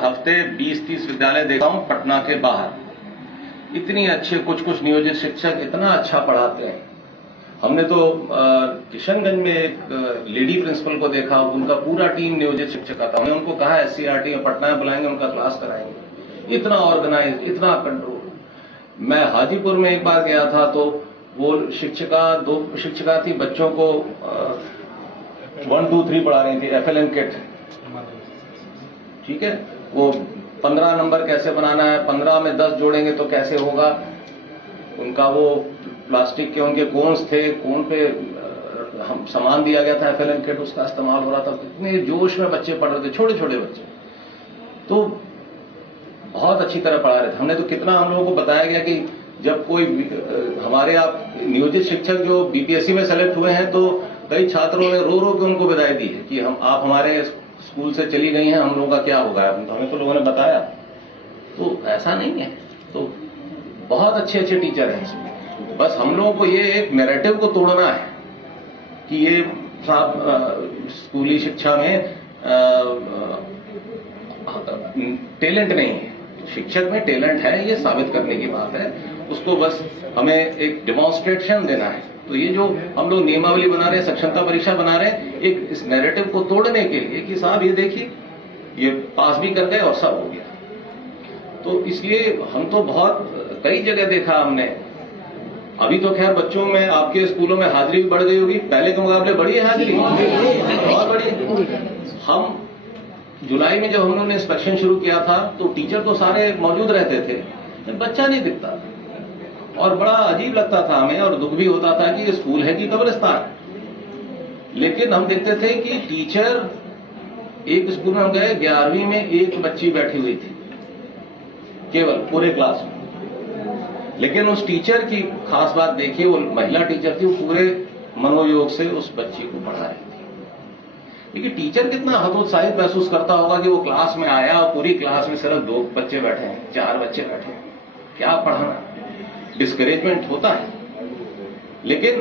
हर हफ्ते 20-30 विद्यालय देखा हूं पटना के बाहर। इतनी अच्छे कुछ नियोजित शिक्षक इतना अच्छा पढ़ाते हैं। हमने तो किशनगंज में एक लेडी प्रिंसिपल को देखा, उनका पूरा टीम नियोजित शिक्षक का था। हमने उनको कहा SCRT में पटना में बुलाएंगे, उनका क्लास कराएंगे। इतना ऑर्गेनाइज, इतना कंट्रोल। मैं हाजीपुर में एक बार गया था तो वो दो शिक्षिका थी, बच्चों को 1 2 3 पढ़ा रही थी, FLN किट। ठीक है, वो 15 नंबर कैसे बनाना है, 15 में 10 जोड़ेंगे तो कैसे होगा। उनका वो प्लास्टिक के उनके कोन्स थे, कोन पे हम सामान दिया गया था FLN किट, उसका इस्तेमाल हो रहा था। इतने जोश में बच्चे पढ़ रहे थे, छोटे छोटे बच्चे, तो बहुत अच्छी तरह पढ़ा रहे थे। हमने तो कितना हम लोगों को बताया गया कि जब कोई हमारे आप नियोजित शिक्षक जो BPSC में सेलेक्ट हुए हैं तो कई छात्रों ने रो रो के उनको विदाई दी है कि आप हमारे स्कूल से चली गई हैं, हम लोगों का क्या होगा। हमें तो लोगों ने बताया, तो ऐसा नहीं है। तो बहुत अच्छे अच्छे टीचर हैं इसमें। बस हम लोगों को ये एक नैरेटिव को तोड़ना है कि ये साहब स्कूली शिक्षा में टैलेंट नहीं है। शिक्षक में टैलेंट है, ये साबित करने की बात है। उसको बस हमें एक डेमोन्स्ट्रेशन देना है। तो ये जो हम लोग नियमावली बना रहे हैं, सक्षमता परीक्षा बना रहे हैं, एक इस नैरेटिव को तोड़ने के लिए कि साहब ये देखिए, ये पास भी कर गए और सब हो गया। तो इसलिए हम तो बहुत कई जगह देखा हमने। अभी तो खैर बच्चों में आपके स्कूलों में हाजिरी भी बढ़ गई होगी, पहले के मुकाबले बढ़ी है हाजिरी, बहुत बढ़ी। हम जुलाई में जब हम लोगों ने इंस्पेक्शन शुरू किया था तो टीचर तो सारे मौजूद रहते थे, बच्चा नहीं दिखता और बड़ा अजीब लगता था हमें और दुख भी होता था कि ये स्कूल है कि कब्रिस्तान। लेकिन हम देखते थे कि टीचर, एक स्कूल में हम गए, 11वीं में एक बच्ची बैठी हुई थी केवल पूरे क्लास में। लेकिन उस टीचर की खास बात देखिए, वो महिला टीचर थी, वो पूरे मनोयोग से उस बच्ची को पढ़ा रही थी। देखिए टीचर कितना हतोत्साहित महसूस करता होगा कि वो क्लास में आया और पूरी क्लास में सिर्फ 2 बच्चे बैठे हैं, 4 बच्चे बैठे हैं, क्या पढ़ाना। डिस्करेजमेंट होता है। लेकिन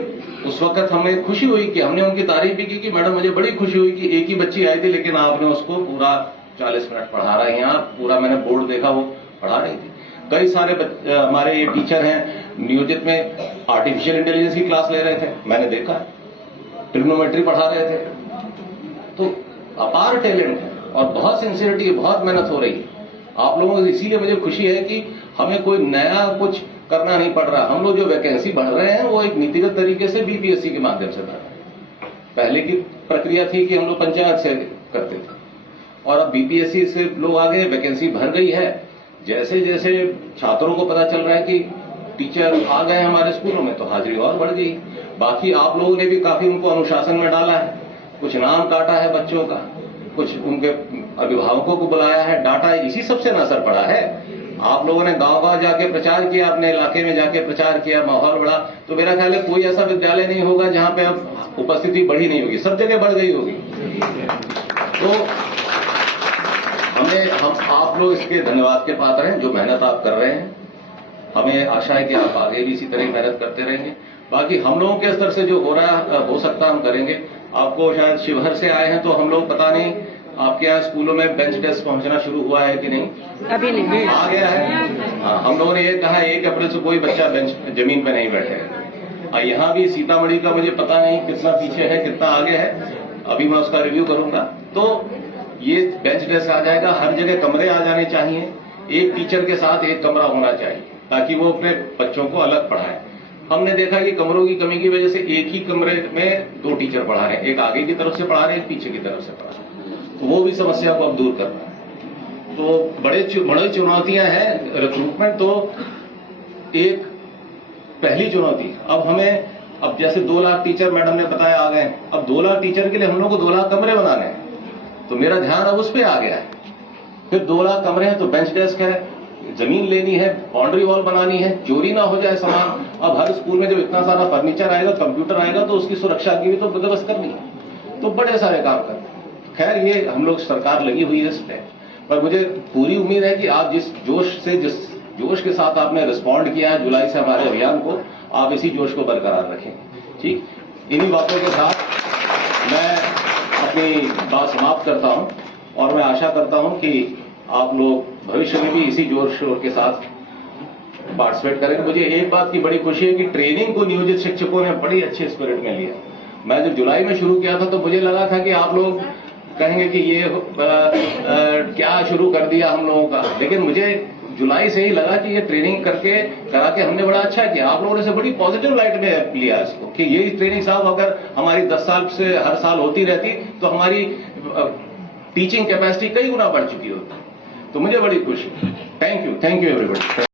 उस वक्त हमें खुशी हुई कि हमने उनकी तारीफ भी की कि मैडम मुझे बड़ी खुशी हुई कि एक ही बच्ची आई थी लेकिन आपने उसको पूरा 40 मिनट पढ़ा रही हैं आप। पूरा मैंने बोर्ड देखा, वो पढ़ा रही थी। कई सारे हमारे ये टीचर हैं नियोजित में आर्टिफिशियल इंटेलिजेंस की क्लास ले रहे थे, मैंने देखा। ट्रिग्नोमेट्री पढ़ा रहे थे। तो अपार टैलेंट है और बहुत सिंसियरिटी, बहुत मेहनत हो रही है आप लोगों को। इसीलिए मुझे खुशी है कि हमें कोई नया कुछ करना नहीं पड़ रहा। हम लोग जो वैकेंसी भर रहे हैं वो एक नीतिगत तरीके से BPSC के माध्यम से भर रहे हैं। पहले की प्रक्रिया थी कि हम लोग पंचायत से करते थे और अब BPSC से लोग आगे, वैकेंसी भर गई है। जैसे जैसे छात्रों को पता चल रहा है कि टीचर आ गए हमारे स्कूलों में तो हाजिरी और बढ़ गई। बाकी आप लोगों ने भी काफी उनको अनुशासन में डाला है, कुछ नाम काटा है बच्चों का, कुछ उनके अभिभावकों को बुलाया है, डांटा है, इसी सबसे न असर पड़ा है। आप लोगों ने गांव-गांव जाके प्रचार किया, अपने इलाके में जाके प्रचार किया, माहौल बढ़ा। तो मेरा ख्याल है कोई ऐसा विद्यालय नहीं होगा जहां पे अब उपस्थिति बढ़ी नहीं होगी, सब जगह बढ़ गई होगी। तो हम आप लोग इसके धन्यवाद के पात्र हैं, जो मेहनत आप कर रहे हैं। हमें आशा है कि आप आगे भी इसी तरह मेहनत करते रहेंगे। बाकी हम लोगों के स्तर से जो हो रहा है, हो सकता हम करेंगे। आपको शायद शिवहर से आए हैं तो हम लोग पता नहीं आपके यहाँ स्कूलों में बेंच डेस्क पहुंचना शुरू हुआ है कि नहीं? अभी नहीं आ गया है। हाँ, हम लोगों ने ये कहा 1 अप्रैल से कोई बच्चा जमीन पे नहीं बैठेगा। यहाँ भी सीतामढ़ी का मुझे पता नहीं कितना पीछे है, कितना आगे है, अभी मैं उसका रिव्यू करूंगा। तो ये बेंच डेस्क आ जाएगा, हर जगह कमरे आ जाने चाहिए, एक टीचर के साथ एक कमरा होना चाहिए ताकि वो अपने बच्चों को अलग पढ़ाए। हमने देखा कि कमरों की कमी की वजह से एक ही कमरे में 2 टीचर पढ़ा रहे हैं, एक आगे की तरफ से पढ़ा रहे हैं, एक पीछे की तरफ से पढ़ा रहे हैं। तो वो भी समस्या को अब दूर करना है। तो बड़ी चुनौतियां हैं। रिक्रूटमेंट तो एक पहली चुनौती। अब जैसे 2 लाख टीचर मैडम ने बताया आ गए, अब 2 लाख टीचर के लिए हम लोग को 2 लाख कमरे बनाने हैं। तो मेरा ध्यान अब उस पर आ गया है। फिर 2 लाख कमरे हैं तो बेंच डेस्क है, जमीन लेनी है, बाउंड्री वॉल बनानी है, चोरी ना हो जाए सामान। अब हर स्कूल में जब इतना सारा फर्नीचर आएगा, कंप्यूटर आएगा, तो उसकी सुरक्षा की भी तो बंदोबस्त करनी है। तो बड़े सारे काम करते हैं। खैर ये हम लोग सरकार लगी हुई है इस पे, पर मुझे पूरी उम्मीद है कि आप जिस जोश के साथ आपने रिस्पॉन्ड किया है जुलाई से हमारे अभियान को, आप इसी जोश को बरकरार रखें। ठीक, इन्हीं बातों के साथ मैं अपनी बात समाप्त करता हूं और मैं आशा करता हूं कि आप लोग भविष्य में भी इसी जोर शोर के साथ पार्टिसिपेट करेंगे। मुझे एक बात की बड़ी खुशी है कि ट्रेनिंग को नियोजित शिक्षकों ने बड़ी अच्छे स्पिरिट में लिया। मैं जब जुलाई में शुरू किया था तो मुझे लगा था कि आप लोग कहेंगे कि ये क्या शुरू कर दिया हम लोगों का, लेकिन मुझे जुलाई से ही लगा कि ये ट्रेनिंग करा के हमने बड़ा अच्छा किया। आप लोगों ने से बड़ी पॉजिटिव लाइट में लिया इसको कि ये ट्रेनिंग साहब अगर हमारी 10 साल से हर साल होती रहती तो हमारी टीचिंग कैपेसिटी कई गुना बढ़ चुकी होती। तो मुझे बड़ी खुशी। Thank you everybody.